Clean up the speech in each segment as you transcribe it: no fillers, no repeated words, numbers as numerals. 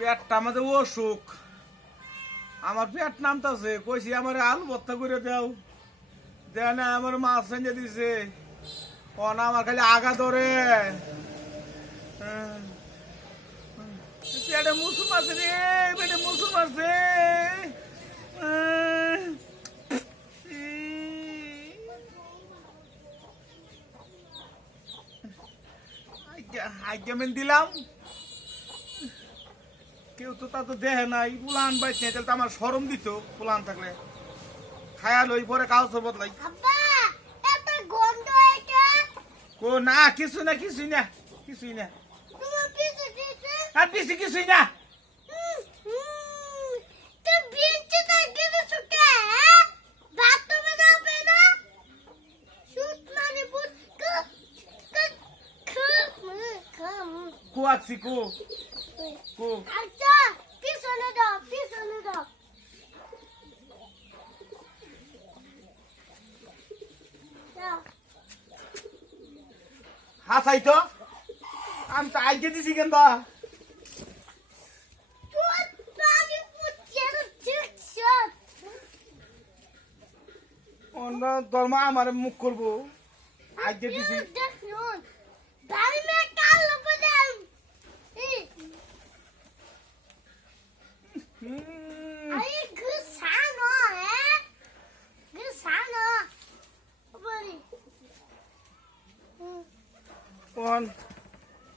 পেটটা আমাদের অসুখ, আমার পেট নামতাছে, কইছি আমার আলু ভর্তা করে দাও, দেয় না, আমার মাছ সেঞ্জে দিছে, না আমার খালি আগা ধরে, পেটে মুসুর মারছে রে, পেটে মুসুর মারছে। আজ্ঞামেন দিলাম, কেউ তো তা তো দেখে নাই, পুলান বাইতে তাহলে তো আমার শরম দিত, পুলান থাকলে খায়া লই পরে কাগজ বদলাই। ও না, কিছুই না, কিছুই না, কিছুই না, আর বেশি কিছুই না। কো আছি কো কো আচ্ছা পিছনে দাও, পিছনে দাও। হাসাই তো, আমি তো আইকে দিছি কেনবা। তোর মা আমার মুখ করবো, আইকে দিছি।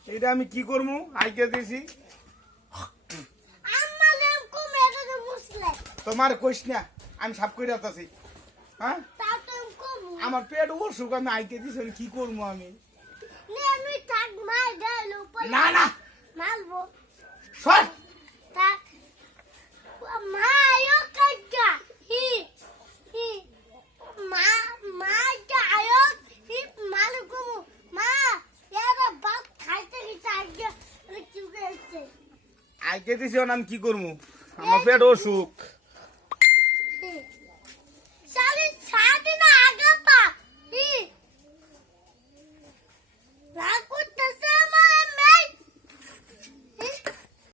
এটা আমি কি করবো, আইকে দিছি। তোমার কইস না, আমি সাপ করে আসতেছি। হ্যাঁ, আমার পেট অসুখ, আমি আইকে দিছি, আমি কি করবো আমি। না না সর, আইকে দিছি, আমি কি করবো, আমার পেট অসুখ।